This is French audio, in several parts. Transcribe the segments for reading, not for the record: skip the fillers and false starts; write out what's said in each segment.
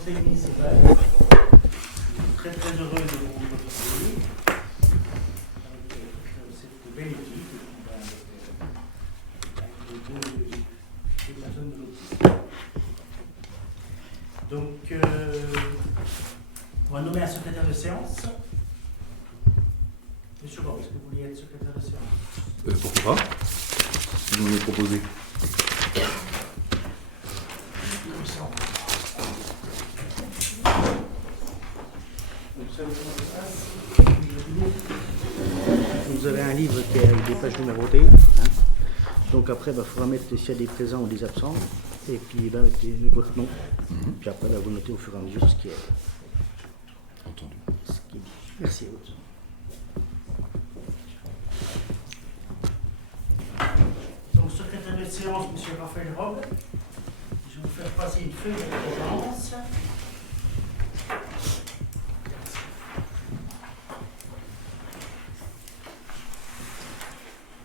conseil municipal. Très très heureux de vous retrouver avec cette belle équipe avec les deux personnes de l'autisme. Donc, on va nommer un secrétaire de séance. Monsieur Bob, est-ce que vous vouliez être secrétaire de séance? Pourquoi pas? Si vous me le proposez. Vous avez un livre qui a des pages numérotées. Hein. Donc après, il faudra mettre s'il y a des présents ou des absents. Et puis mettez votre nom. Puis après, vous notez au fur et à mesure ce qui est. Entendu. Ce qui est dit. Merci. Donc, secrétaire de séance, M. Raphaël Robe. Je vais vous faire passer une feuille de présence.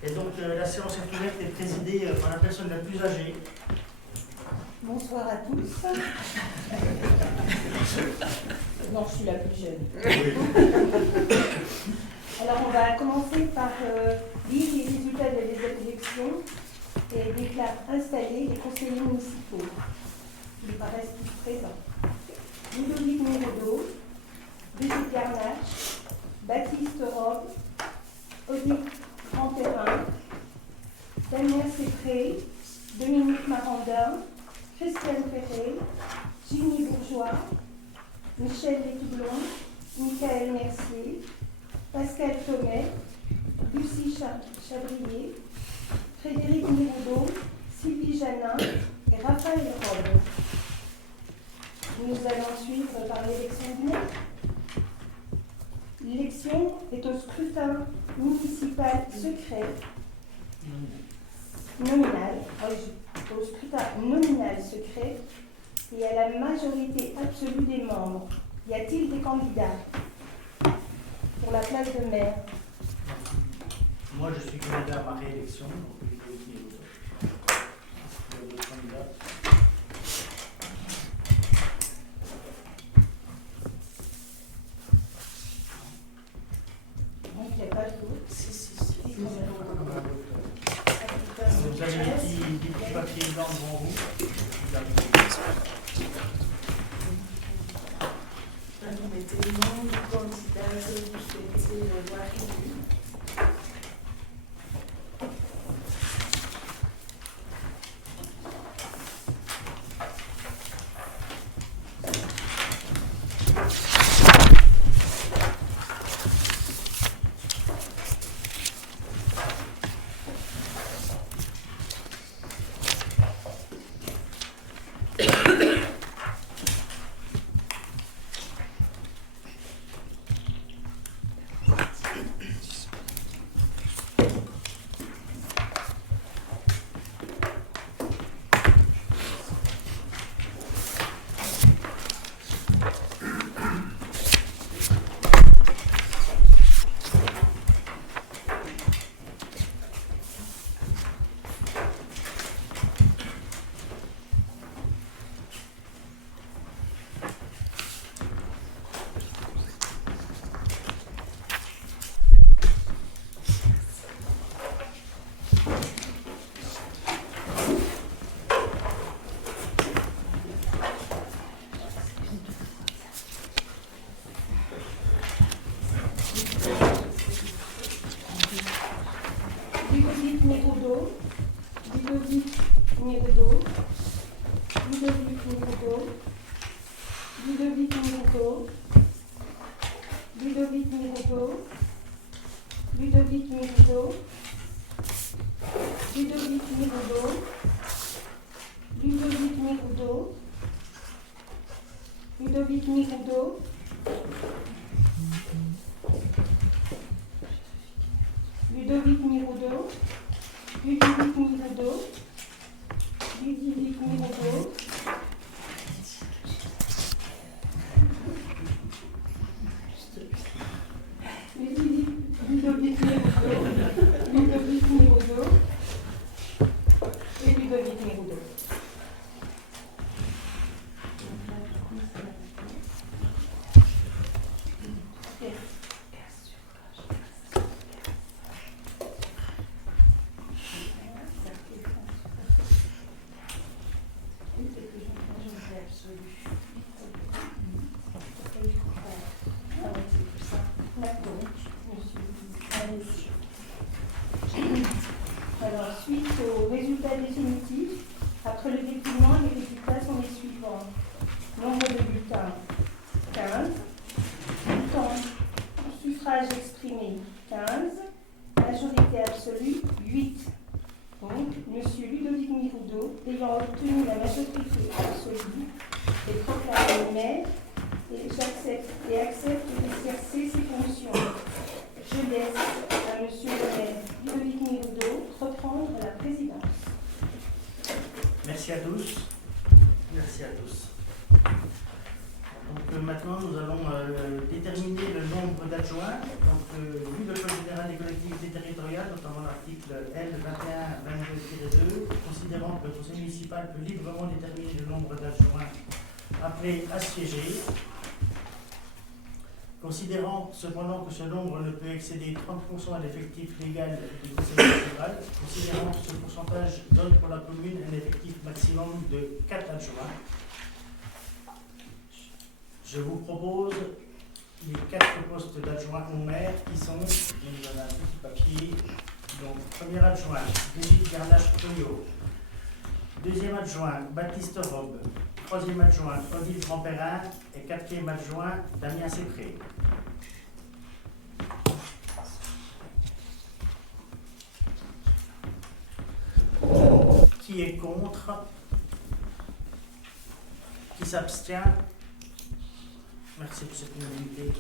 Et donc, la séance est ouverte et présidée par la personne la plus âgée. Bonsoir à tous. Non, je suis la plus jeune. Oui. Alors, on va commencer par lire les résultats des élections et déclare installés les conseillers municipaux. Ils paraissent tous présents. Ludovic Mirodo, Brigitte Garnache, Baptiste Robe, Odile Grandterrain, Damien Sépré, Dominique Marandin, Christiane Ferré, Ginny Bourgeois, Michel Létoublon, Michael Mercier, Pascal Thomet, Lucie Chabrier, Frédéric Mirodo, Sylvie Janin et Raphaël Robe. Nous allons suivre par l'élection du maire. L'élection est au scrutin municipal secret nominal, au scrutin nominal secret et à la majorité absolue des membres. Y a-t-il des candidats pour la place de maire? Moi, je suis candidat à ma réélection. Donc, il y a d'autres candidats. Donc il n'y a pas de vote. Vous avez des petits papiers blancs devant vous. Vous mettez le nom du candidat que vous souhaitez voir élu. Ludovic Mirodo, Ludovic Mirodo, Ludovic Mirodo, Ludovic Mirodo, Ludovic Mirodo, Ludovic Mirodo, Ludovic Mirodo, Ludovic Mirodo, Ludovic Mirodo, Ludovic Mirodo, Ludovic Mirodo, Ludovic Mirodo, Ludovic Mirodo, Ludovic Mirodo et Ludovic Mirodo. résultats définitifs. Après le dépouillement, les résultats sont les suivants. Nombre de bulletins, 15. Bulletins, suffrage exprimé, 15. Majorité absolue, 8. Donc, M. Ludovic Miroudot, ayant obtenu la majorité absolue, est proclamé maire et accepte d'exercer ses fonctions. Je laisse à M. le maire Ludovic Miroudot reprendre la présidence. Merci à tous. Merci à tous. Donc maintenant, nous allons déterminer le nombre d'adjoints. Donc, vu le Code général des collectivités territoriales, notamment l'article L 21-22-2, considérant que le conseil municipal peut librement déterminer le nombre d'adjoints appelés à siéger, considérant cependant que ce nombre ne peut excéder 30% de l'effectif légal du conseil municipal, considérant que ce pourcentage donne pour la commune un effectif maximum de 4 adjoints, je vous propose les 4 postes d'adjoints au maire qui sont, vous avez un petit papier, donc premier adjoint, Brigitte Garnache-Toyo, deuxième adjoint, Baptiste Robe, troisième adjoint, Odile Grandperrin et quatrième adjoint, Damien Sépré. Qui est contre? Qui s'abstient? Merci pour cette unanimité.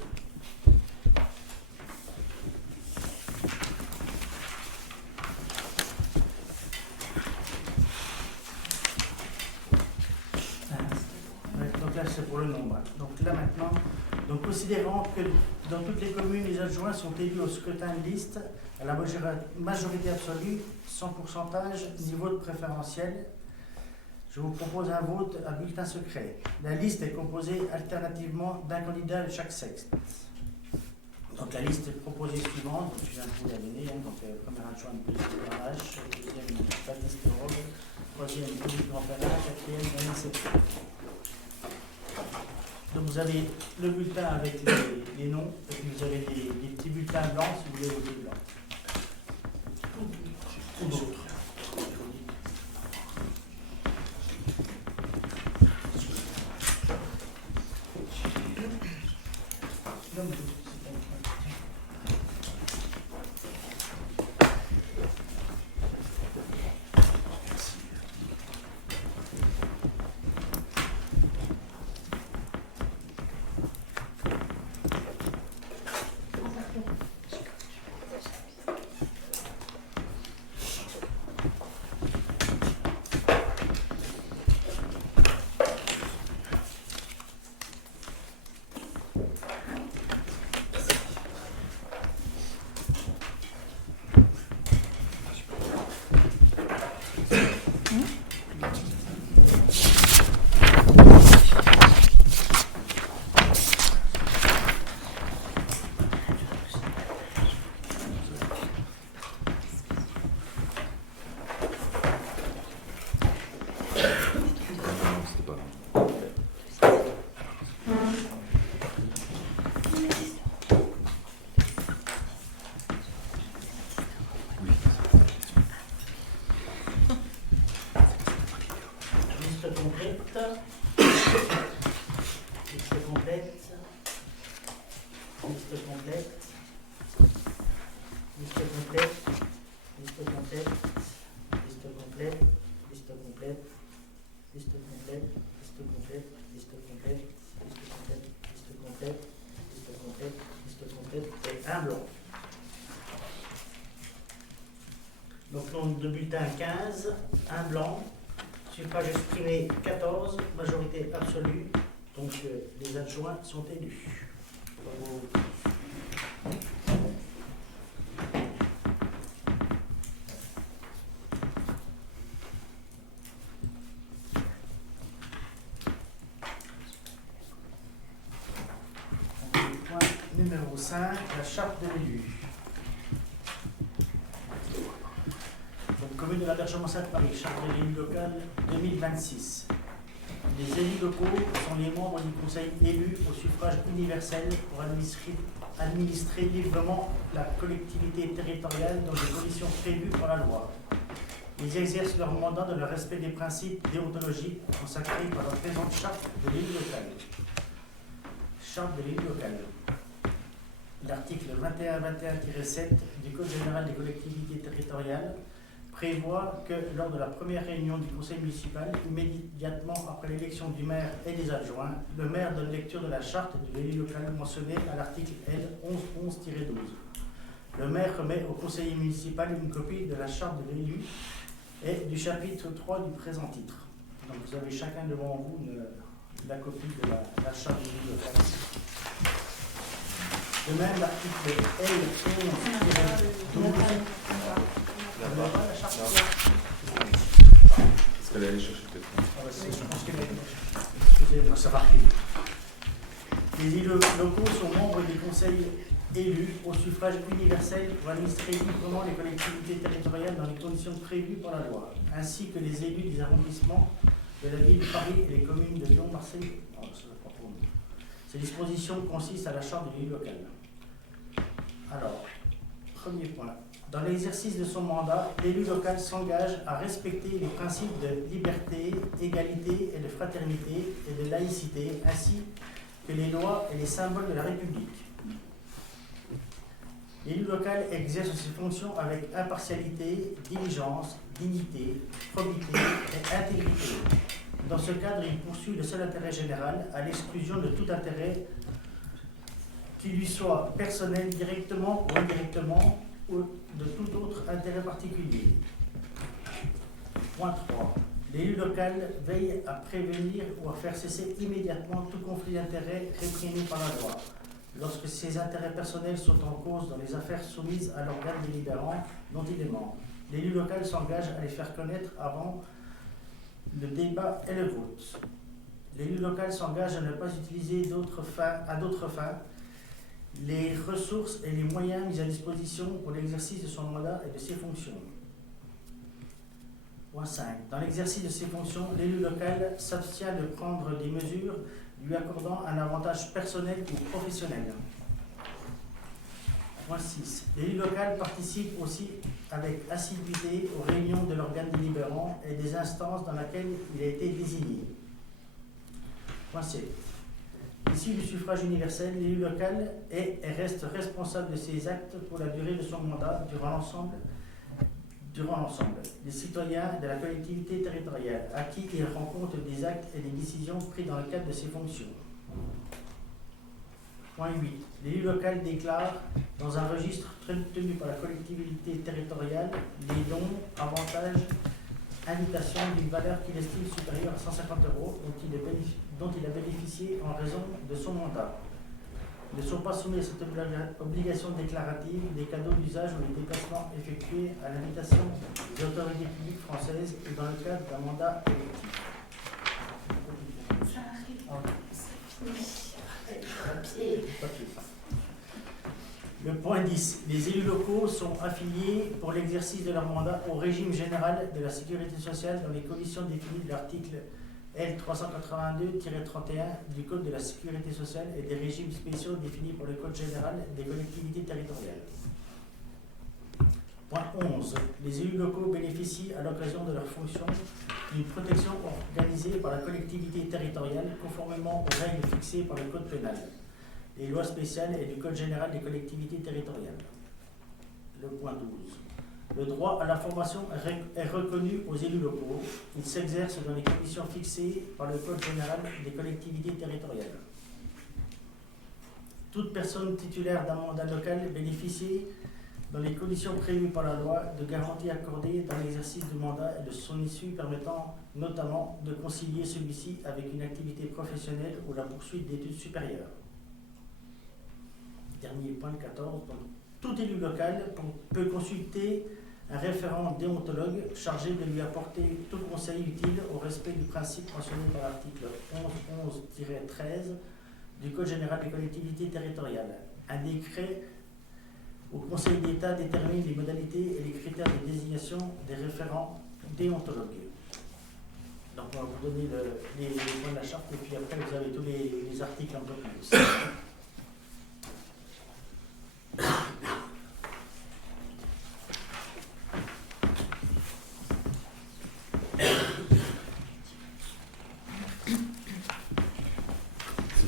Donc là, c'est pour le nombre. Donc là maintenant, donc considérant que dans toutes les communes, les adjoints sont élus au scrutin de liste à la majorité absolue, sans pourcentage, niveau de préférentiel, je vous propose un vote à bulletin secret. La liste est composée alternativement d'un candidat de chaque sexe. Donc la liste est proposée suivante, donc, je viens de vous la donner, hein, donc première adjointe Brigitte Garnache, deuxième Baptiste Robe, troisième Odile Grandperrin, quatrième Damien Sépré. Donc vous avez le bulletin avec les noms, et puis vous avez des petits bulletins blancs si vous voulez voter blanc. Ou d'autres. Donc nombre de bulletins 15, un blanc, suffrage exprimé 14, majorité absolue, donc les adjoints sont élus. Bravo. Point numéro 5, la charte de l'élu. Commune de la Bergement-Sainte-Marie, charte de l'élu local 2026. Les élus locaux sont les membres du conseil élus au suffrage universel pour administrer librement la collectivité territoriale dans les conditions prévues par la loi. Ils exercent leur mandat dans le respect des principes déontologiques consacrés par la présente charte de l'élu local. Charte de l'élu local. L'article 21-21-7 du Code général des collectivités territoriales prévoit que lors de la première réunion du conseil municipal, immédiatement après l'élection du maire et des adjoints, le maire donne lecture de la charte de l'élu local mentionnée à l'article L 1111-12. Le maire remet au conseiller municipal une copie de la charte de l'élu et du chapitre 3 du présent titre. Donc vous avez chacun devant vous la copie de la charte de l'élu local. De même, l'article L 11-12. Est-ce qu'elle est allée chercher peut-être? Excusez-moi, ça va arriver. Les élus locaux sont membres des conseils élus au suffrage universel pour administrer librement les collectivités territoriales dans les conditions prévues par la loi, ainsi que les élus des arrondissements de la ville de Paris et les communes de Lyon, Marseille. Ces dispositions consistent à la charte de l'élu local. Alors, premier point. Dans l'exercice de son mandat, l'élu local s'engage à respecter les principes de liberté, égalité et de fraternité et de laïcité, ainsi que les lois et les symboles de la République. L'élu local exerce ses fonctions avec impartialité, diligence, dignité, probité et intégrité. Dans ce cadre, il poursuit le seul intérêt général, à l'exclusion de tout intérêt qui lui soit personnel directement ou indirectement, ou de tout autre intérêt particulier. Point 3. L'élu local veille à prévenir ou à faire cesser immédiatement tout conflit d'intérêts réprimé par la loi, lorsque ses intérêts personnels sont en cause dans les affaires soumises à l'organe délibérant dont il est membre. L'élu local s'engage à les faire connaître avant le débat et le vote. L'élu local s'engage à ne pas utiliser à d'autres fins les ressources et les moyens mis à disposition pour l'exercice de son mandat et de ses fonctions. Point 5. Dans l'exercice de ses fonctions, l'élu local s'abstient de prendre des mesures lui accordant un avantage personnel ou professionnel. Point 6. L'élu local participe aussi avec assiduité aux réunions de l'organe délibérant et des instances dans lesquelles il a été désigné. Point 7. Issu du suffrage universel, l'élu local est et reste responsable de ses actes pour la durée de son mandat durant l'ensemble des citoyens de la collectivité territoriale, à qui il rend compte des actes et des décisions pris dans le cadre de ses fonctions. Point 8. L'élu local déclare dans un registre tenu par la collectivité territoriale les dons, avantages, invitations d'une valeur qu'il estime supérieure à 150 € dont il a bénéficié en raison de son mandat. Ne sont pas soumis à cette obligation déclarative des cadeaux d'usage ou les déplacements effectués à l'invitation des autorités publiques françaises et dans le cadre d'un mandat électif. Le point 10. Les élus locaux sont affiliés pour l'exercice de leur mandat au régime général de la sécurité sociale dans les conditions définies de l'article L 382-31 du Code de la sécurité sociale et des régimes spéciaux définis pour le Code général des collectivités territoriales. Point 11. Les élus locaux bénéficient à l'occasion de leurs fonctions d'une protection organisée par la collectivité territoriale conformément aux règles fixées par le Code pénal, les lois spéciales et du Code général des collectivités territoriales. Le point 12. Le droit à la formation est reconnu aux élus locaux. Il s'exerce dans les conditions fixées par le Code général des collectivités territoriales. Toute personne titulaire d'un mandat local bénéficie, dans les conditions prévues par la loi, de garanties accordées dans l'exercice du mandat et de son issue permettant notamment de concilier celui-ci avec une activité professionnelle ou la poursuite d'études supérieures. Dernier point 14. Donc, tout élu local peut consulter un référent déontologue chargé de lui apporter tout conseil utile au respect du principe mentionné par l'article 1111-13 du Code général des collectivités territoriales. Un décret au Conseil d'État détermine les modalités et les critères de désignation des référents déontologues. Donc on va vous donner les points de la charte et puis après vous avez tous les articles un peu plus.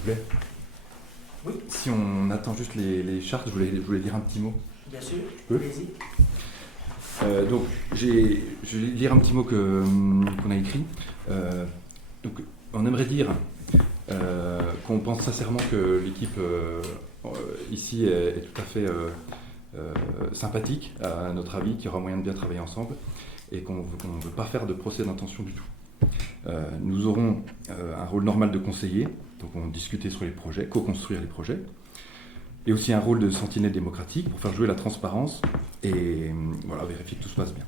plaît. Oui. Si on attend juste les chartes, je voulais dire un petit mot. Bien sûr, peux allez-y. Donc, je vais lire un petit mot qu'on a écrit. Donc, on aimerait dire qu'on pense sincèrement que l'équipe ici est tout à fait sympathique, à notre avis, qu'il y aura moyen de bien travailler ensemble et qu'on ne veut pas faire de procès d'intention du tout. Nous aurons un rôle normal de conseiller, donc on discuter sur les projets, co-construire les projets, et aussi un rôle de sentinelle démocratique pour faire jouer la transparence et voilà, vérifier que tout se passe bien.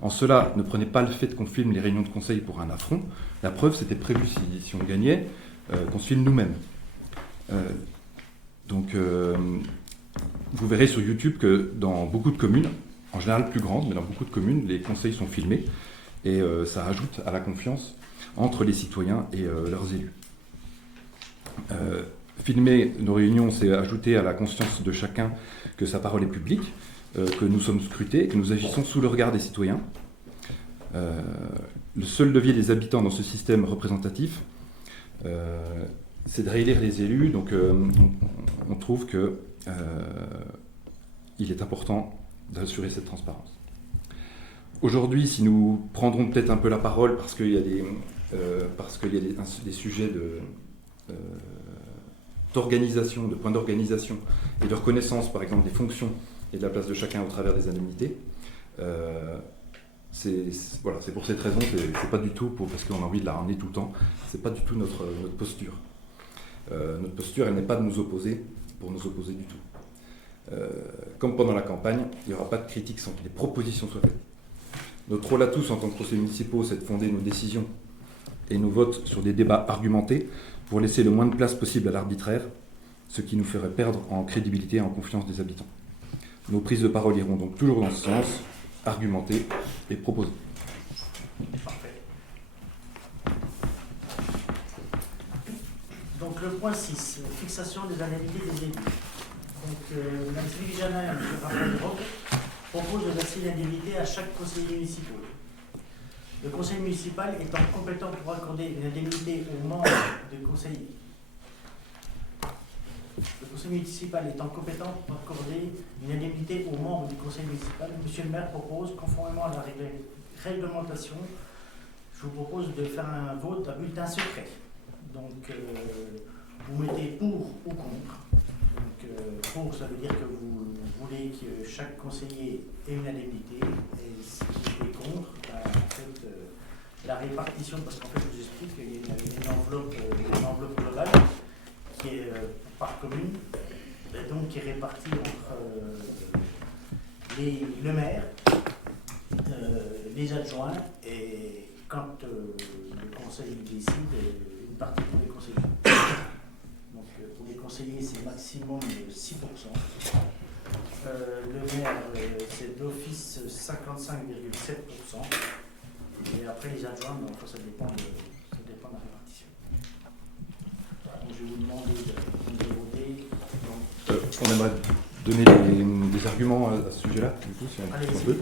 En cela, ne prenez pas le fait qu'on filme les réunions de conseil pour un affront. La preuve, c'était prévu, si on gagnait, qu'on se filme nous-mêmes. Donc, vous verrez sur YouTube que dans beaucoup de communes, en général plus grandes, mais dans beaucoup de communes, les conseils sont filmés et ça ajoute à la confiance entre les citoyens et leurs élus. Filmer nos réunions, c'est ajouter à la conscience de chacun que sa parole est publique, que nous sommes scrutés, que nous agissons sous le regard des citoyens. Le seul levier des habitants dans ce système représentatif, c'est de réélire les élus. Donc on trouve que il est important d'assurer cette transparence. Aujourd'hui, si nous prendrons peut-être un peu la parole parce qu'il y a des sujets d'organisation, de points d'organisation et de reconnaissance, par exemple, des fonctions et de la place de chacun au travers des indemnités. C'est pour cette raison, c'est pas du tout parce qu'on a envie de la ramener tout le temps, c'est pas du tout notre posture. Notre posture, elle n'est pas de nous opposer pour nous opposer du tout. Comme pendant la campagne, il n'y aura pas de critique sans que des propositions soient faites. Notre rôle à tous en tant que conseillers municipaux, c'est de fonder nos décisions et nos votes sur des débats argumentés pour laisser le moins de place possible à l'arbitraire, ce qui nous ferait perdre en crédibilité et en confiance des habitants. Nos prises de parole iront donc toujours dans ce sens, argumenter et proposer. Parfait. Donc le point 6, fixation des indemnités des élus. Donc Mme Sylvie Janin et M. Raphaël Roque proposent de verser l'indemnité à chaque conseiller municipal. Le conseil municipal étant compétent pour accorder une indemnité aux membres du conseil. Le conseil municipal étant compétent pour accorder une indemnité aux membres du conseil municipal, M. le maire propose, conformément à la réglementation, je vous propose de faire un vote à bulletin secret. Donc, vous mettez pour ou contre. Donc, pour, ça veut dire que vous voulez que chaque conseiller ait une indemnité. Et si vous êtes contre, en fait, la répartition, parce qu'en fait, je vous explique qu'il y a une enveloppe globale qui est par commune, et donc qui est répartie entre le maire, les adjoints, et quand le conseil décide, une partie pour les conseillers. Donc pour les conseillers, c'est maximum 6%. Le maire, c'est d'office 55,7%. Et après les adjoints, ça dépend de la répartition. Donc je vais vous demander de voter. On aimerait donner des arguments à ce sujet-là, du coup, si on peut.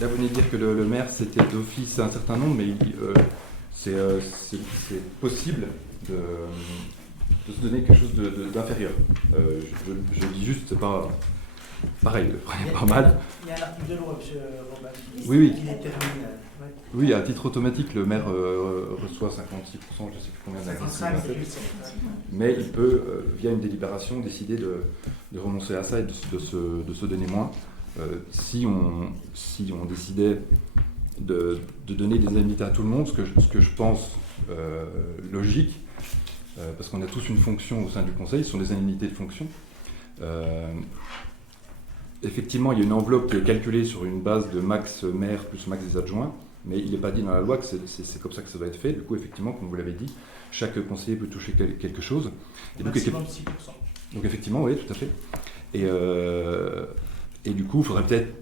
Là, vous venez de dire que le maire, c'était d'office un certain nombre, mais c'est possible de se donner quelque chose d'inférieur. Je dis juste, c'est pas pareil, prenez pas mal. Il y a un article de loi, M. Robin, oui. qui détermine. Ouais. Oui, à titre automatique, le maire reçoit 56%, je ne sais plus combien d'agréments. Mais il peut, via une délibération, décider de renoncer à ça et de se donner moins. Si on décidait de donner des indemnités à tout le monde, ce que je pense logique, parce qu'on a tous une fonction au sein du conseil, ce sont des indemnités de fonction. Effectivement, il y a une enveloppe qui est calculée sur une base de max maire plus max des adjoints, mais il n'est pas dit dans la loi que c'est comme ça que ça doit être fait. Du coup, effectivement, comme vous l'avez dit, chaque conseiller peut toucher quelque chose. Et maximum donc, 6%. Donc effectivement, oui, tout à fait. Et du coup, il faudrait peut-être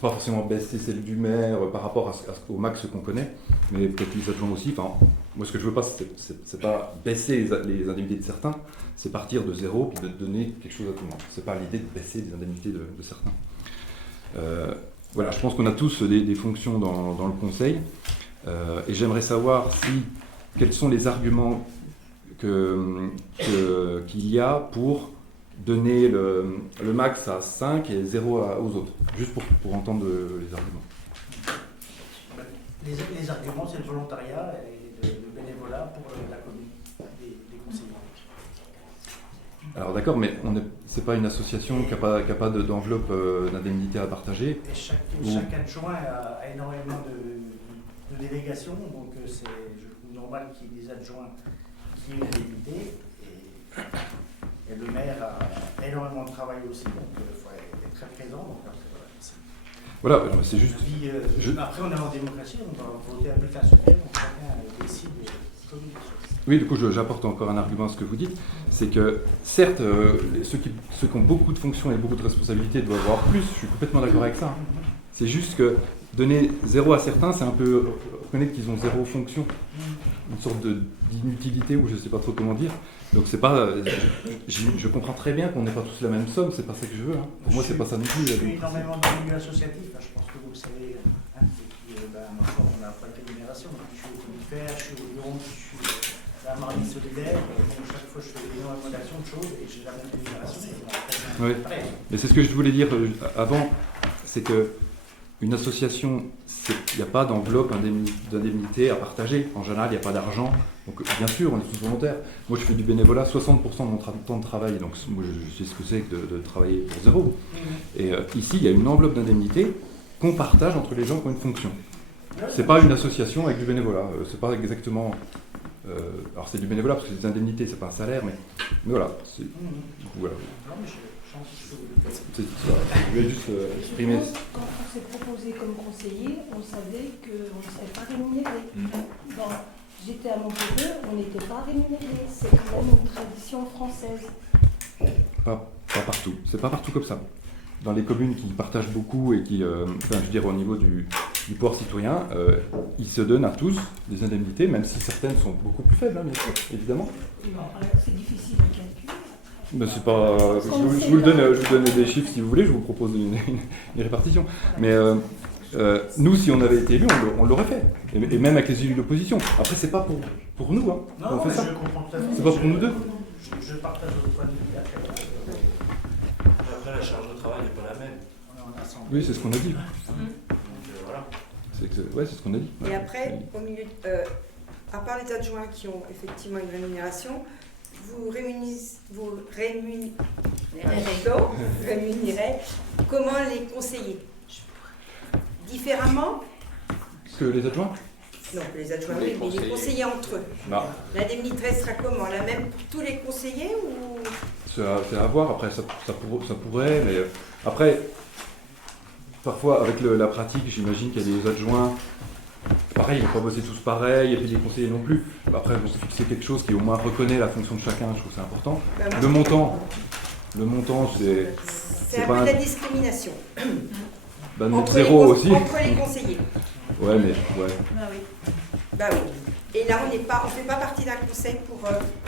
pas forcément baisser celle du maire par rapport au max qu'on connaît, mais peut-être les adjoints aussi. Enfin, moi, ce que je veux pas, c'est pas baisser les indemnités de certains, c'est partir de zéro puis de donner quelque chose à tout le monde. C'est pas l'idée de baisser les indemnités de certains. Voilà, je pense qu'on a tous des fonctions dans le conseil, et j'aimerais savoir quels sont les arguments qu'il y a pour donner le max à 5 et 0 aux autres, juste pour entendre les arguments. Les arguments, c'est le volontariat et le bénévolat pour la commune des conseillers. Alors d'accord, mais c'est pas une association qui n'a pas d'enveloppe d'indemnité à partager. Et chaque adjoint a énormément de délégations, donc c'est normal qu'il y ait des adjoints qui aient une indemnité. Et le maire a énormément de travail aussi, donc il faut être très présent. Donc, voilà, c'est juste. Après, on est en démocratie, on va voter à bulletin secret, donc chacun décide comme il souhaite. Oui, du coup, j'apporte encore un argument à ce que vous dites. C'est que, certes, ceux qui ont beaucoup de fonctions et beaucoup de responsabilités doivent avoir plus. Je suis complètement d'accord avec ça. Hein. C'est juste que donner 0 à certains, c'est un peu reconnaître qu'ils ont 0 fonction. Une sorte d'inutilité, ou je ne sais pas trop comment dire. Donc, c'est pas. Je comprends très bien qu'on n'ait pas tous la même somme, c'est pas ça que je veux. Hein. Pour moi, c'est pas ça non plus. Je suis énormément dans le milieu associatif, je pense que vous le savez. Hein, on n'a pas de rémunération. Je suis au comité, je suis au bureau, je suis à la marmite solidaire. Donc, chaque fois, je fais énormément d'actions, de choses, et j'ai la même rémunération. Oui. Mais c'est ce que je voulais dire avant, c'est que une association, il n'y a pas d'enveloppe d'indemnité à partager. En général, il n'y a pas d'argent. Donc, bien sûr, on est tous volontaires. Moi, je fais du bénévolat 60% de mon temps de travail. Donc, moi, je sais ce que c'est que de travailler pour 0. Et ici, il y a une enveloppe d'indemnité qu'on partage entre les gens qui ont une fonction. C'est pas une association avec du bénévolat. C'est pas exactement. Alors, c'est du bénévolat parce que c'est des indemnités, c'est pas un salaire, mais voilà. Voilà. Je voulais juste exprimer. Quand on s'est proposé comme conseiller, on savait qu'on ne serait pas rémunéré. Bon, j'étais à Montpellier, on n'était pas rémunéré. C'est quand même une tradition française. Pas partout. C'est pas partout comme ça. Dans les communes qui partagent beaucoup et qui, je veux dire, au niveau du pouvoir citoyen, ils se donnent à tous des indemnités, même si certaines sont beaucoup plus faibles, hein, bien sûr, évidemment. C'est difficile à calculer. Ben, c'est pas. Je vous donne des chiffres si vous voulez, je vous propose une répartition. Mais nous, si on avait été élus, on l'aurait fait. Et même avec les élus de l'opposition. Après, c'est pas pour nous. Hein. Non, on fait ça. Je comprends tout à fait. C'est pas pour nous deux. Je partage votre point de vue. Après, la charge de travail n'est pas la même. Oui, c'est ce qu'on a dit. Donc voilà. C'est ce qu'on a dit. Et après, au milieu, à part les adjoints qui ont effectivement une rémunération, vous rémunérez comment les conseillers? Différemment? Que les adjoints? Non, les adjoints, oui, mais les conseillers entre eux. Non. L'indemnité sera comment? La même pour tous les conseillers ou... C'est à voir, après ça pourrait, mais après, parfois avec la pratique, j'imagine qu'il y a des adjoints, pareil, ils ne vont pas bosser tous pareil, et puis les conseillers non plus. Après, on se fixer quelque chose qui au moins reconnaît la fonction de chacun, je trouve que c'est important. Le montant, c'est un peu de la discrimination. Entre 0 aussi. Entre les conseillers. Ouais, mais ouais. Ah oui. Bah oui. Et là, on ne fait pas partie d'un conseil pour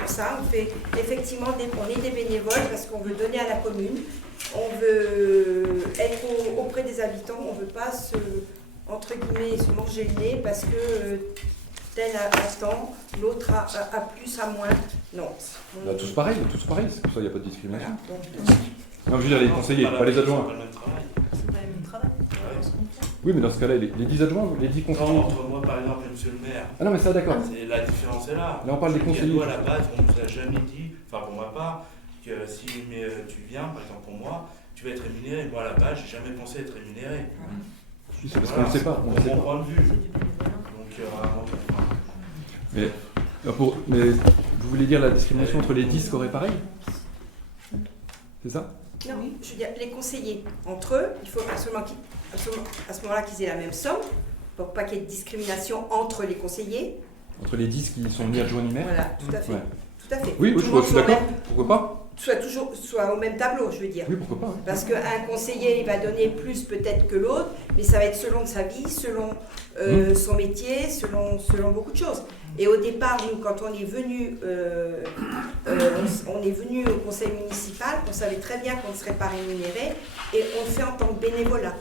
ça. On fait effectivement on est des bénévoles parce qu'on veut donner à la commune. On veut être auprès des habitants. On ne veut pas entre guillemets, se manger le nez parce que tel a tant, l'autre a plus, a moins. Non. On a tous pareil, c'est pour ça qu'il n'y a pas de discrimination. Voilà. Non, je veux dire les conseillers, pas les adjoints. C'est pas le même travail. C'est pas le même travail. Oui, mais dans ce cas-là, les 10 adjoints, les 10 conseillers. Non, entre moi, par exemple, et monsieur le maire. Ah non, mais ça, d'accord. La différence est là. Là, on parle des conseillers. Nous, à la base, on ne nous a jamais dit, enfin pour ma part, que si tu viens, par exemple pour moi, tu vas être rémunéré. Moi, à la base, j'ai jamais pensé être rémunéré. C'est parce qu'on ne sait pas. On ne sait Mon pas. point de vue. C'est du bénévolat. Donc, Mais vous voulez dire la discrimination entre les 10 qui auraient pareil? C'est ça? Non, je veux dire, les conseillers, entre eux, il faut absolument à ce moment-là qu'ils aient la même somme, pour pas qu'il y ait de discrimination entre les conseillers. Entre les 10 qui sont ni adjoints ni maires? Voilà, tout à fait. Ouais. Tout à fait. Oui, Tout je le monde suis soit au d'accord. même- Pourquoi pas? soit au même tableau, je veux dire. Oui, pourquoi pas. Oui. Parce qu'un conseiller, il va donner plus peut-être que l'autre, mais ça va être selon sa vie, selon son métier, selon beaucoup de choses. Et au départ, nous, quand on est venu au conseil municipal, on savait très bien qu'on ne serait pas rémunéré, et on le fait en tant que bénévolat.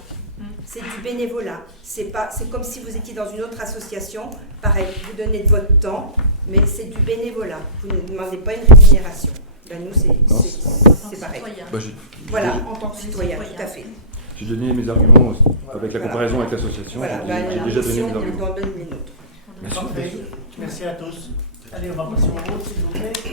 C'est du bénévolat. C'est comme si vous étiez dans une autre association. Pareil, vous donnez de votre temps mais c'est du bénévolat. Vous ne demandez pas une rémunération. Ben, nous, c'est pareil. Bah, Voilà, en tant que citoyen, tout à fait. j'ai donné mes arguments avec la comparaison avec l'association. Voilà, J'ai déjà donné mes on arguments. donne les nôtres. Merci. Parfait. Merci à tous. Allez, on va passer au vote, s'il vous plaît. Tu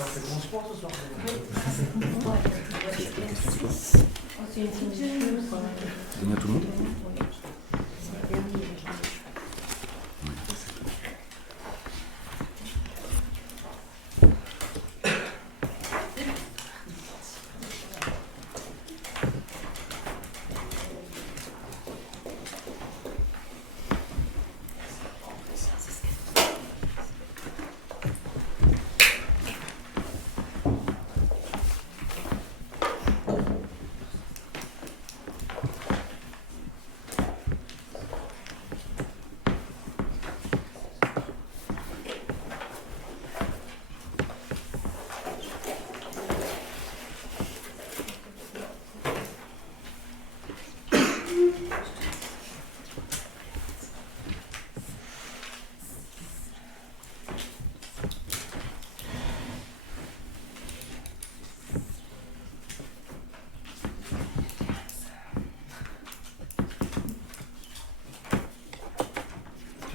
as fait bon sport ce soir? C'est une petite chose. Donner à tout le monde.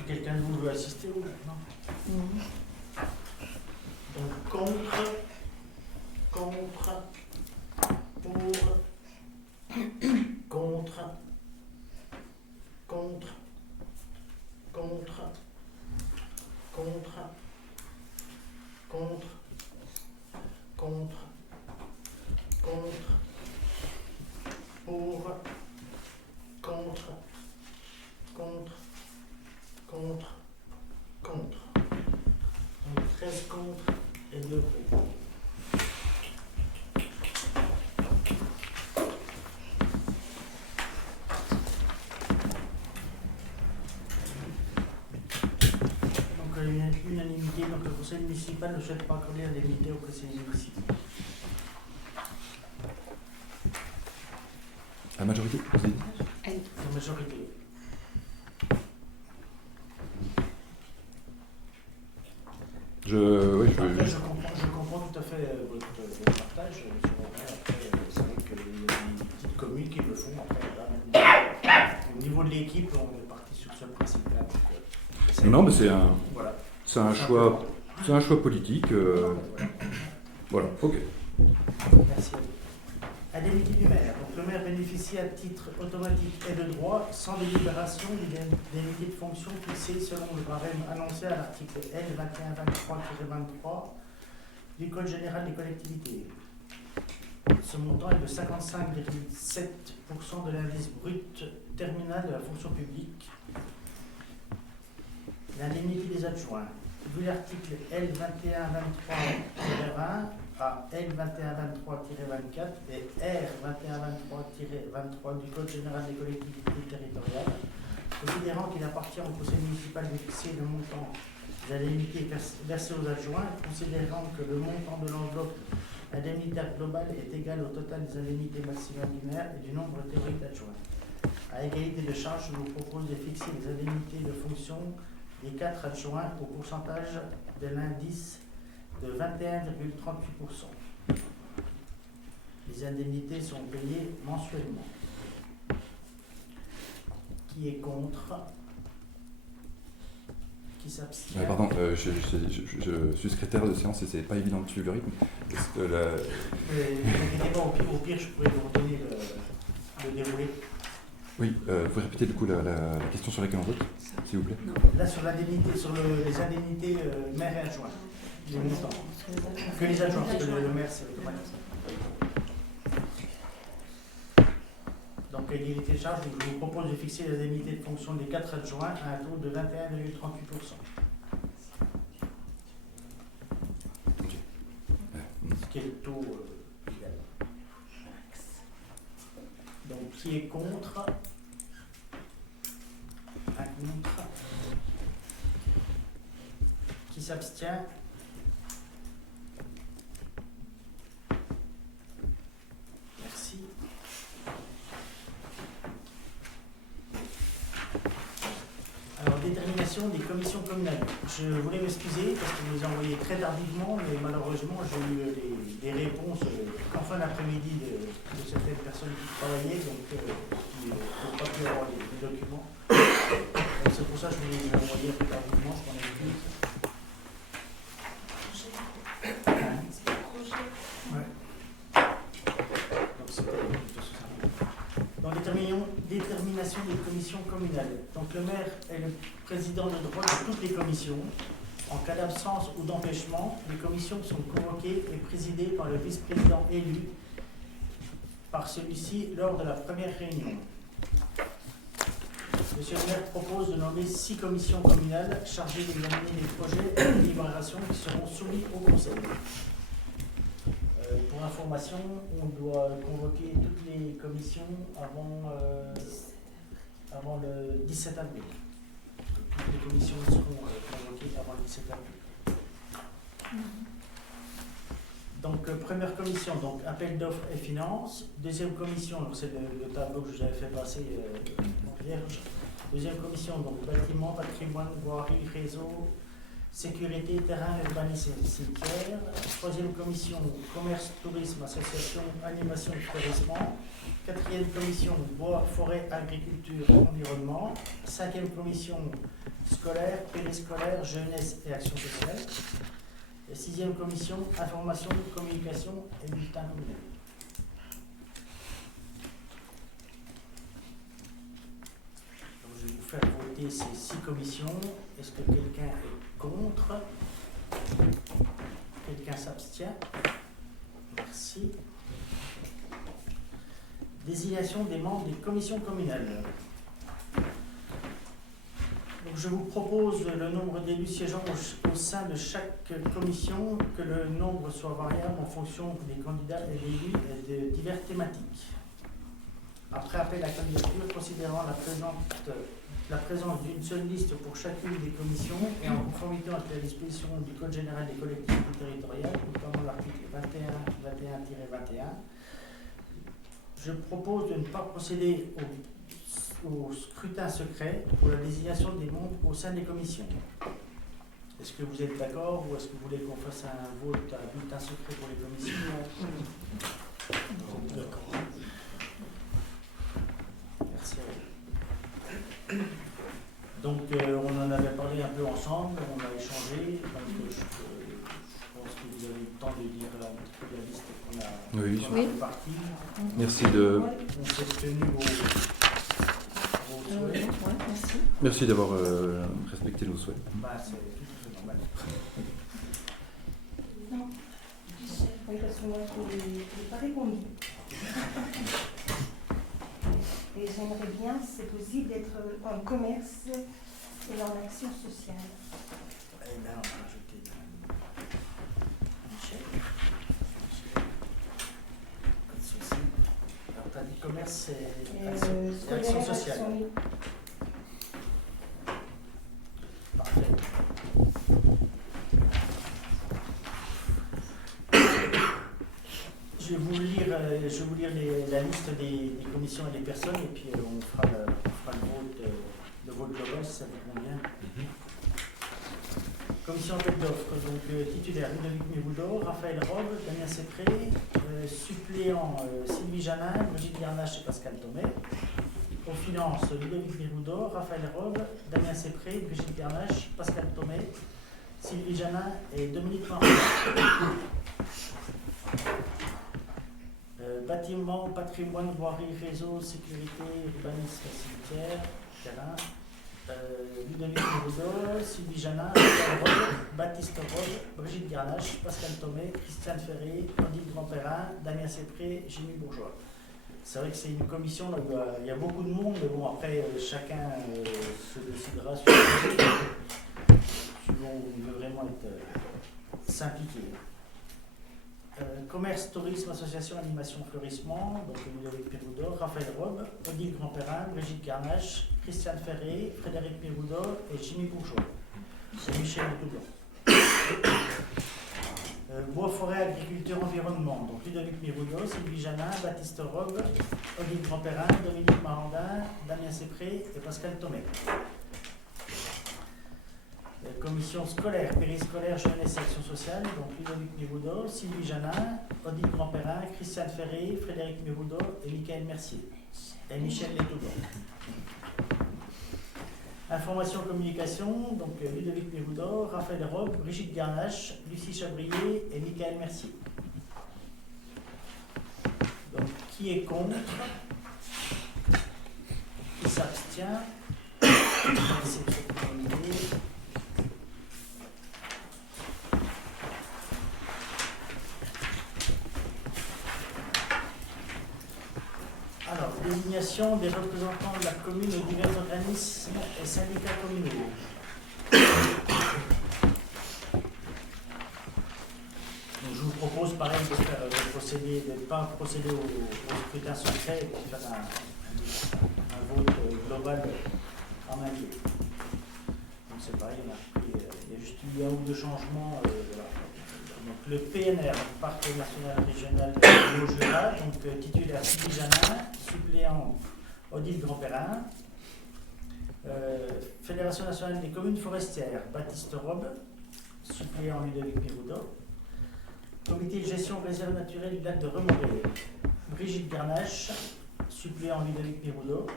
Quelqu'un de vous veut assister ou non? Donc contre, pour, contre, contre, contre. Donc 13 contre et 2 pour. Donc l'unanimité, donc le conseil municipal ne souhaite pas accorder l'indemnité au conseil municipal. La majorité, vous avez dit? La majorité. Après, je comprends tout à fait votre partage. Après, c'est vrai qu'il y a des petites communes qui le font. Après, là, au niveau de l'équipe, on est parti sur ce principe-là. Non, mais c'est Voilà. un choix politique. Voilà, ok. Merci. Indemnité du maire. Donc, le maire bénéficie à titre automatique et de droit, sans délibération, des indemnités de fonction fixées selon le barème annoncé à l'article L 2123-23 du Code général des collectivités. Ce montant est de 55,7% de l'indice brut terminal de la fonction publique. L'indemnité des adjoints. Vu l'article L 2123-20 à L 2123-24 et R 2123-23 du Code général des collectivités territoriales, considérant qu'il appartient au conseil municipal de fixer le montant des indemnités versées aux adjoints, considérant que le montant de l'enveloppe indemnitaire globale est égal au total des indemnités maximales du maire et du nombre théorique d'adjoints. À égalité de charge, je vous propose de fixer les indemnités de fonction des 4 adjoints au pourcentage de l'indice de 21,38%. Les indemnités sont payées mensuellement. Qui est contre? Qui s'abstient? Pardon, je suis secrétaire de séance et c'est pas évident de suivre le rythme. Ne vous inquiétez pas, au pire, je pourrais vous redonner le déroulé. Oui, vous pouvez répéter du coup la question sur laquelle on vote, s'il vous plaît? Là, sur l'indemnité, sur les indemnités maire et adjoint, les montants. Que les adjoints, parce que le maire, c'est automatique. Donc, à égalité de charge, je vous propose de fixer l'indemnité de fonction des 4 adjoints à un taux de 21,38%. Ce qui est le taux légal. Donc, qui est contre? Un contre. Qui s'abstient? détermination des commissions communales. Je voulais m'excuser parce que vous les ai envoyés très tardivement, mais malheureusement j'ai eu des réponses en fin d'après-midi de certaines personnes qui travaillaient, donc qui n'ont pas pu avoir les documents. Donc, c'est pour ça que je vous les ai envoyés un peu tardivement, je m'en excuse. Ouais. Donc c'était plutôt ça. Dans détermination des commissions communales. Donc le maire est le président de droit de toutes les commissions. En cas d'absence ou d'empêchement, les commissions sont convoquées et présidées par le vice-président élu par celui-ci lors de la première réunion. Monsieur le maire propose de nommer 6 commissions communales chargées d'examiner les projets de délibération qui seront soumis au conseil. Pour information, on doit convoquer toutes les commissions avant le 17 avril. Toutes les commissions seront convoquées avant le 17 avril. Donc, première commission, donc appel d'offres et finances. Deuxième commission, c'est le tableau que je vous avais fait passer en vierge. Deuxième commission, donc bâtiment, patrimoine, voirie, réseau, sécurité, terrain, urbanisme et cimetière. Troisième commission, commerce, tourisme, association, animation et florissement. Quatrième commission, bois, forêt, agriculture, environnement. Cinquième commission, scolaire, périscolaire, jeunesse et action sociale. Et sixième commission, information, communication et bulletin communal. Donc, je vais vous faire voter ces 6 commissions. Est-ce que quelqu'un est contre? Quelqu'un s'abstient? Merci. Désignation des membres des commissions communales. Donc je vous propose le nombre d'élus siégeant au sein de chaque commission, que le nombre soit variable en fonction des candidats et des élus et de diverses thématiques. Après appel à candidature, considérant la présence d'une seule liste pour chacune des commissions et en conformité avec la disposition du Code général des collectivités territoriales, notamment l'article 21-21-21, je propose de ne pas procéder au scrutin secret pour la désignation des membres au sein des commissions. Est-ce que vous êtes d'accord ou est-ce que vous voulez qu'on fasse un vote à bulletin secret pour les commissions? D'accord. Merci à vous. Donc on en avait parlé un peu ensemble, on a échangé, donc je pense que vous avez eu le temps de lire un petit peu la liste qu'on a répartie. Merci de... On s'est tenu vos souhaits. Merci. Merci d'avoir respecté nos souhaits. Bah, c'est tout à fait normal. Oui, parce que moi, je n'ai pas répondu. Et j'aimerais bien, si c'est possible, d'être en commerce et en action sociale. Eh bien, on va rajouter Michel. Pas de souci. Alors, tu as dit commerce et action sociale. Parfait. Je vais vous lire la liste des commissions et des personnes et puis on fera le vote global si ça vous convient. Commission appel d'offres, donc titulaire Ludovic Miroudot, Raphaël Robe, Damien Sépré, suppléant Sylvie Janin, Brigitte Garnache et Pascal Thomet. Aux finances, Ludovic Miroudot, Raphaël Robe, Damien Sépré, Brigitte Garnache, Pascal Thomet, Sylvie Janin et Dominique Martin. Bâtiment, patrimoine, voirie, réseau, sécurité, urbanisme, cimetière, terrain. Ludovic Miroudot, Sylvie Janin, Baptiste Robe, Brigitte Garnache, Pascal Thomet, Christiane Ferré, Odile Grandperrin, Damien Sépré, Jimmy Bourgeois. C'est vrai que c'est une commission là où il y a beaucoup de monde, mais bon, après, chacun se décidera sur suivant où il veut vraiment s'impliquer. Commerce, tourisme, association, animation, fleurissement, donc Ludovic Miroudot, Raphaël Robe, Odile Grandperrin, Brigitte Garnache, Christiane Ferré, Frédéric Miroudot et Jimmy Bourgeois. Et Michel Toublon. Bois, forêt, agriculture, environnement, donc Ludovic Miroudot, Sylvie Janin, Baptiste Robe, Odile Grandperrin, Dominique Marandin, Damien Sépré et Pascal Thomet. Commission scolaire, périscolaire, jeunesse et action sociale, donc Ludovic Miroudot, Sylvie Janin, Odile Grandperrin, Christiane Ferré, Frédéric Miroudot et Michael Mercier. Et Michel Letoudon. Information communication, donc Ludovic Miroudot, Raphaël Robe, Brigitte Garnache, Lucie Chabrier et Michael Mercier. Donc qui est contre? Qui s'abstient? Alors, désignation des représentants de la commune aux divers organismes et syndicats communaux. Donc, je vous propose pareil de ne pas procéder au scrutin secret et de faire un vote global en un lieu. Donc c'est pareil, il y a juste eu un ou deux changements. Voilà. Donc le PNR, Parc national régional de Jura, donc titulaire Sylvie Janin, suppléant Odile Grandperrin. Fédération nationale des communes forestières, Baptiste Robe, suppléant Ludovic Miroudot. Comité de gestion réserve naturelle du lac de Remoré, Brigitte Garnache, suppléant Ludovic Miroudot.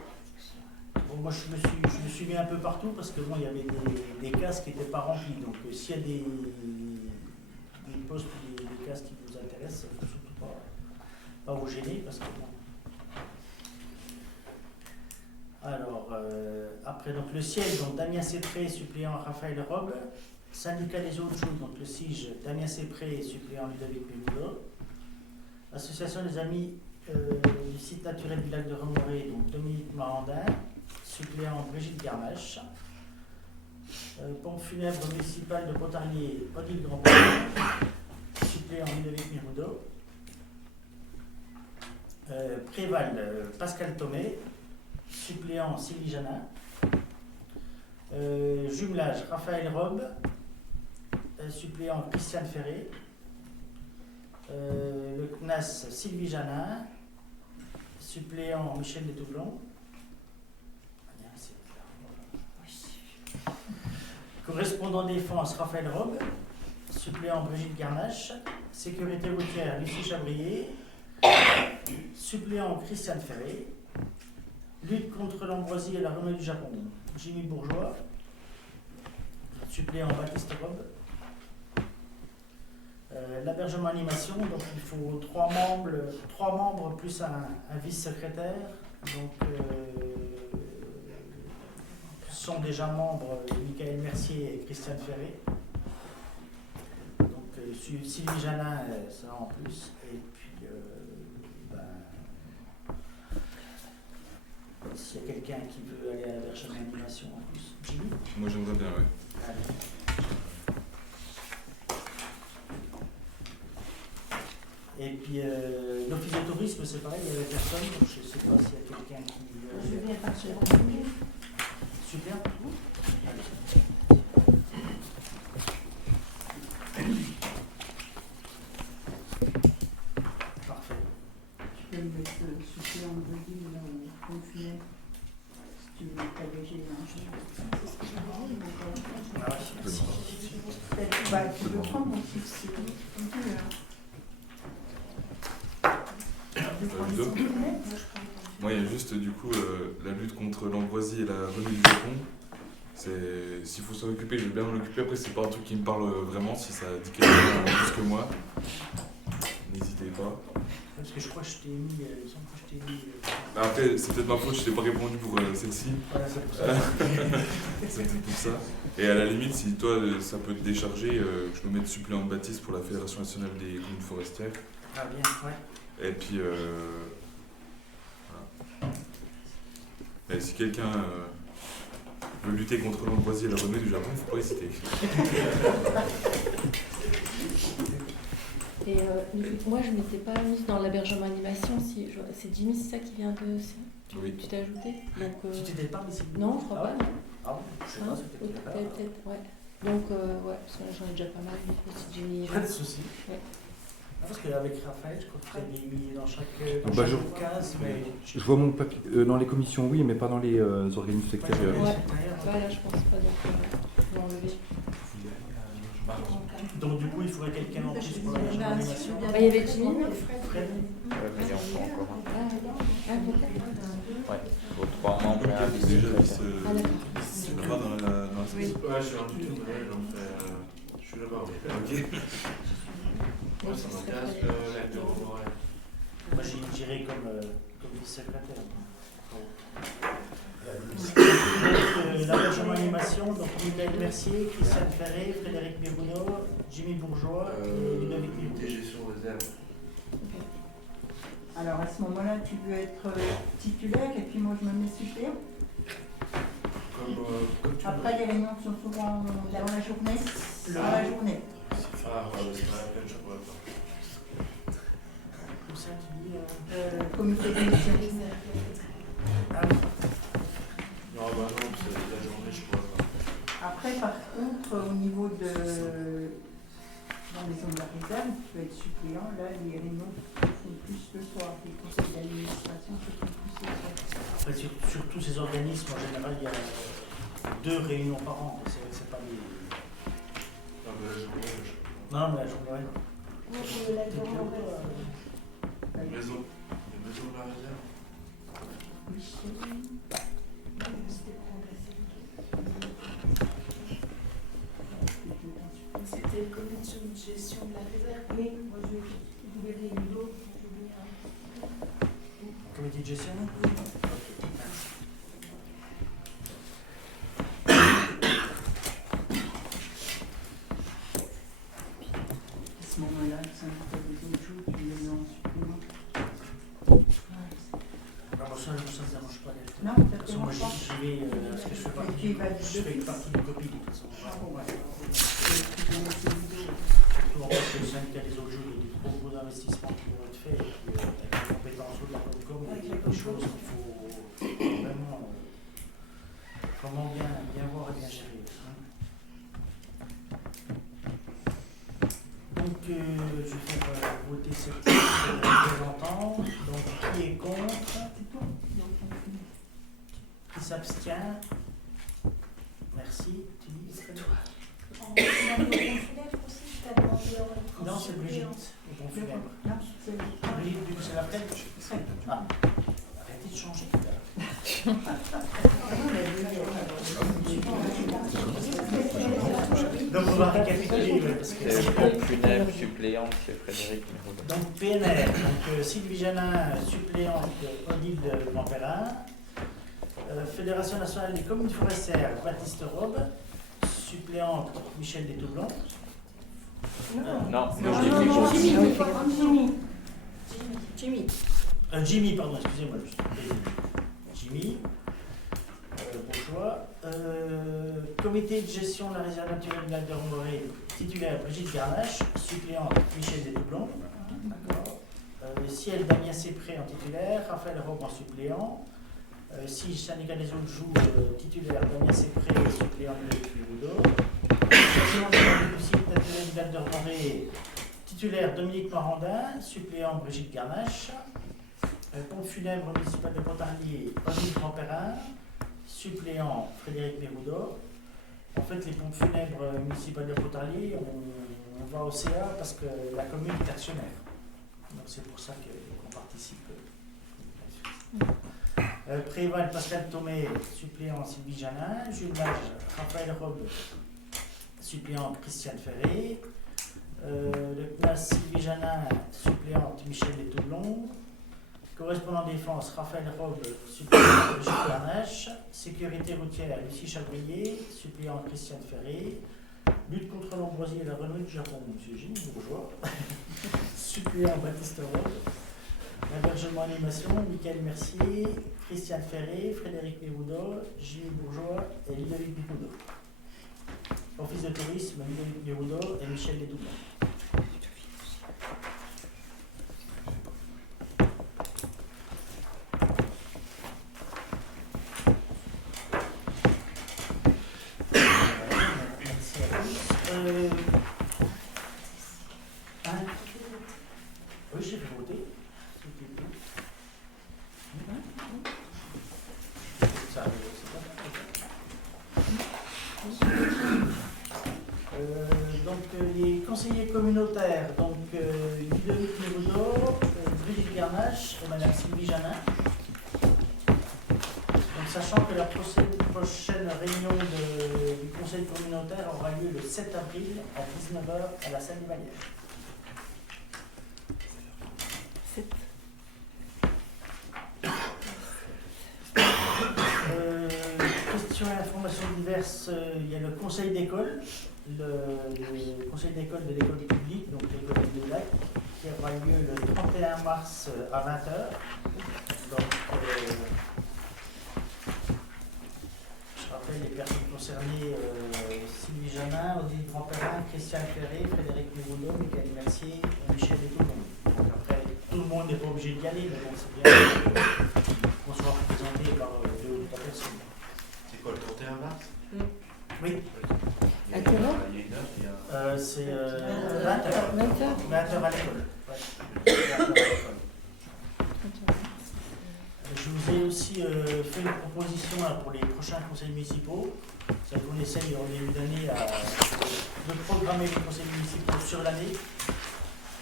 Bon, moi je me suis mis un peu partout parce que bon, il y avait des cases qui n'étaient pas remplies. Donc s'il y a des postes ou des cases qui vous intéressent, il ne faut surtout pas vous gêner parce que bon. Alors après donc le siège, donc Damien Sépré, suppléant Raphaël Robe. Syndicat des eaux de Joux, donc le SIGE, Damien Sépré, suppléant Ludovic Miroudot. Association des amis du site naturel du lac de Remoré, donc Dominique Marandin, suppléant Brigitte Garnache. Pompe funèbre municipale de Pontarlier, Odile Grandperrin, suppléant Ludovic Miroudot. Préval, Pascal Thomé, suppléant Sylvie Janin. Jumelage, Raphaël Robe, suppléant Christiane Ferré. Le CNAS, Sylvie Janin, suppléant Michel Letoudon. Correspondant défense, Raphaël Robe, suppléant Brigitte Garnache. Sécurité routière, Lucie Chabrier, suppléant Christiane Ferré. Lutte contre l'ambroisie et la renommée du Japon, Jimmy Bourgeois, suppléant Baptiste Robe. L'hébergement animation, donc il faut trois membres plus un vice-secrétaire. Donc sont déjà membres Michael Mercier et Christiane Ferré. Donc Sylvie Janin, ça en plus. Et puis s'il y a quelqu'un qui veut aller à l'hébergement animation en plus. Jimmy? Moi j'aimerais bien, oui. Allez. Et puis l'office de tourisme, c'est pareil, il y avait personne, donc je ne sais pas s'il y a quelqu'un qui... Je viens partir. Super. Allez. Parfait. Tu peux me mettre suppléant de ville là où on finit. Si tu veux t'alléger un jour. Ah ouais, merci. Tu peux prendre mon fixe. Moi, il y a juste du coup la lutte contre l'ambroisie et la renommée du Japon. S'il faut s'en occuper, je vais bien m'en occuper. Après, c'est pas un truc qui me parle vraiment. Si ça dit quelqu'un plus que moi, n'hésitez pas. Parce que je crois que je t'ai mis. Il semble que je t'ai mis. Après, c'est peut-être ma faute, je t'ai pas répondu pour celle-ci. Voilà, c'est pour ça. C'est peut-être pour ça. Et à la limite, si toi ça peut te décharger, je me mets de suppléant de Baptiste pour la Fédération nationale des communes forestières. Ah bien, ouais. Et puis, voilà. Et si quelqu'un veut lutter contre l'ambroisie et la renommée du Japon, il ne faut pas hésiter. Et moi, je ne m'étais pas mise dans l'hébergement animation. C'est Jimmy, c'est ça qui vient de... Oui. Tu t'es ajouté donc, Tu t'étais pas mis ici? Non, je crois pas. Non. Ah bon, je sais pas, c'est peut-être là. Peut-être, ouais. Donc, ouais, parce que là, j'en ai déjà pas mal. Du coup, c'est Jimmy. Pas de soucis. Ouais. Parce qu'avec Raphaël, je crois que vous avez mis dans chaque Bah, case, mais Je vois mon papier dans les commissions, oui, mais pas dans les organismes sectérieurs. Ouais. Là, je pense pas, donc on va enlever. Donc du coup, il faudrait quelqu'un en plus pour la animation. Il y avait Jimmy. Fred. Ouais, mais il y en faut encore un. Ah, peut-être. Ouais, il faut 3 membres et un Déjà dit vice-président. Ah, d'accord. c'est pas dans la Oui. Ouais, je suis un tuteur, donc je suis là-bas, oui. Ok. Ouais, ça m'intéresse l'acteur au Montréal. Moi, j'ai tiré comme vice-secrétaire. L'engagement animation, donc Michael Mercier, Christiane Ferré, Frédéric Mérounot, Jimmy Bourgeois et Ludovic Mérounot. Unité gestion réserve. Alors à ce moment-là, tu veux être titulaire et puis moi je me mets suppléant. Comme tu Après, les réunions sont souvent dans la journée. Dans la journée. c'est pas la peine, je pourrais pas. Comme ça, tu dis. Comité de mission. Ah oui. Non, bah non, c'est la journée, je pourrais pas. Après, par contre, au niveau de la maison de la réserve, tu peux être suppléant. Là, les réunions sont plus le soir. Les conseils d'administration se font plus le soir. Après, sur tous ces organismes, en général, il y a 2 réunions par an. C'est pas des. Non, mais la journée, je peux pas. Non, mais la journée, ouais. Moi, je la demande. Les maisons de la réserve. C'était le comité de gestion de la réserve. Oui, moi, je vais les niveaux. Comité de gestion. À ce moment-là, ça me fait des autres jours, tu les mets en supplément. Non, moi, ça ne me dérange pas d'être. Non, De ça toute te façon, moi, dérange pas. j'y vais parce que je fais partie, tu y vas je fais partie du copie, de toute façon. Ah bon, ouais. Surtout en fait, le syndicat des autres jours, il y a des trop gros investissements qui vont être faits. Et puis, avec les compétences de la Comcom, il y a quelque chose qu'il faut vraiment bien voir et bien gérer. Donc, je vais faire voter cette représentant. Donc, qui est contre? Qui s'abstient? Merci. Tu dis non, c'est Brigitte, au bon funèbre. Non, c'est Brigitte, du coup, c'est la peine. Ah, arrêtez de changer. Donc, on va récapituler. Parce que C'est le pompe funèbre suppléant, c'est Frédéric Mérounot. donc, PNR, donc, Sylvie Janin, suppléante Odile de Montpellier. Fédération nationale des communes forestières, Baptiste Robe. Suppléante Michel Détoublon. Non, Jimmy, pardon, excusez-moi. Jimmy. Bourgeois. Comité de gestion de la réserve naturelle de Lac-de-Romoré, titulaire Brigitte Garnache, suppléante Michel Détoublon. D'accord. Ciel Damien Sépré en titulaire, Raphaël Robe en suppléant. Si syndicat des autres joue, titulaire Damien Sépré, suppléant Ludovic Mérounot. Gestion du site naturel de Lac-de-Romoré, titulaire Dominique Marandin, suppléant Brigitte Garnache. Pompe funèbre municipal de Pontarlier, Odile Grandperrin, suppléant Frédéric Mérounot. En fait, les pompes funèbres municipales de Pontarlier, on va au CA parce que la commune est actionnaire. Donc c'est pour ça qu'on participe. Préval Pascal Thomé, suppléant Sylvie Janin. Jules Mage, Raphaël Robe, suppléant Christiane Ferré. Le CNAS Sylvie Janin, suppléante Michel Détoublon. Correspondant défense, Raphaël Robe, suppléant Brigitte Garnache. Sécurité routière, Lucie Chabrier, suppléant Christiane Ferré. Lutte contre l'ambroisie et la renouille du Japon, M. Jimmy Bourgeois, suppléant Baptiste Robe. L'hébergement animation, Michael Mercier, Christiane Ferré, Frédéric Mérounot, Jimmy Bourgeois et Ludovic Mérounot. Office de tourisme, Ludovic Mérounot et Michel Détoublon. personnage est Madame Sylvie Janin. Donc, sachant que la prochaine réunion du conseil communautaire aura lieu le 7 avril à 19h à la salle des Valières. Questions et informations diverses, il y a le conseil d'école, le conseil d'école de l'école publique, donc l'école de Lac, qui aura lieu le 31 mars à 20h. Donc, je rappelle les personnes concernées, Sylvie Janin, Odile Grandperrin, Christian Ferré, Frédéric Mévoudon, Michael Mercier et Michel Détournon. Donc après, tout le monde n'est pas obligé d'y aller, mais bon, c'est bien qu'on soit représenté par 2 ou 3 personnes. C'est quoi, le 31 mars? Oui. À quelle heure? Il y a une heure, il y a... C'est 20h. 20h à l'école. Ouais. 20h à l'école. Je vous ai aussi fait une proposition là, pour les prochains conseils municipaux. C'est qu'on essaye en début d'année de programmer les conseils municipaux sur l'année.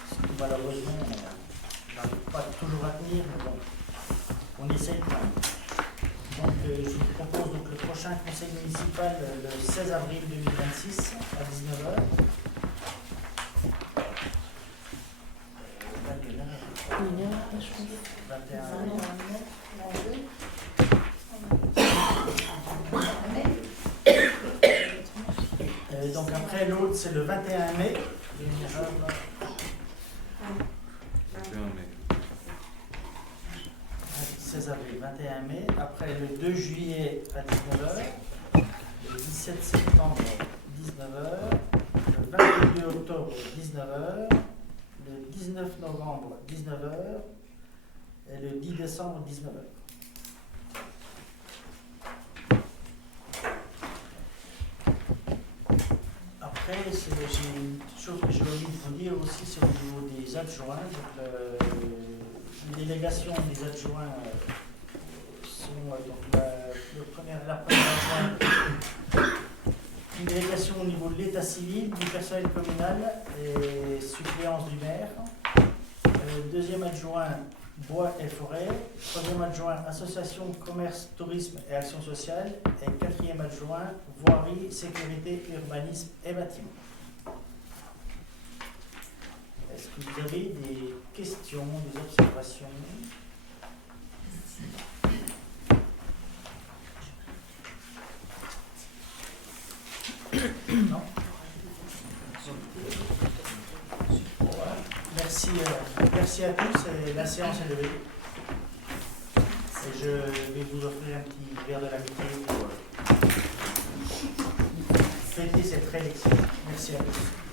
Ce qui malheureusement, on n'arrive pas toujours à tenir, mais bon, on essaye quand même. Donc je vous propose donc, le prochain conseil municipal le 16 avril 2026 à 19h. Donc après l'autre c'est le 21 mai. 21 mai. 16 avril, 21 mai. Après le 2 juillet à 19h. Le 17 septembre 19h. Le 22 octobre 19h. Le 19 novembre 19h. Et le 10 décembre 19h. Après, j'ai une chose que j'ai envie de vous dire aussi, c'est au niveau des adjoints. Donc, les délégations des adjoints sont donc la première adjointe, une délégation au niveau de l'état civil, du personnel communal et suppléance du maire. Deuxième adjoint, bois et forêt. Troisième adjoint, association, commerce, tourisme et action sociale. Et quatrième adjoint, voirie, sécurité, urbanisme et bâtiment. Est-ce que vous avez des questions, des observations? Non? Voilà. Merci à tous et la séance est levée. Et je vais vous offrir un petit verre de l'amitié pour fêter cette réélection. Merci à tous.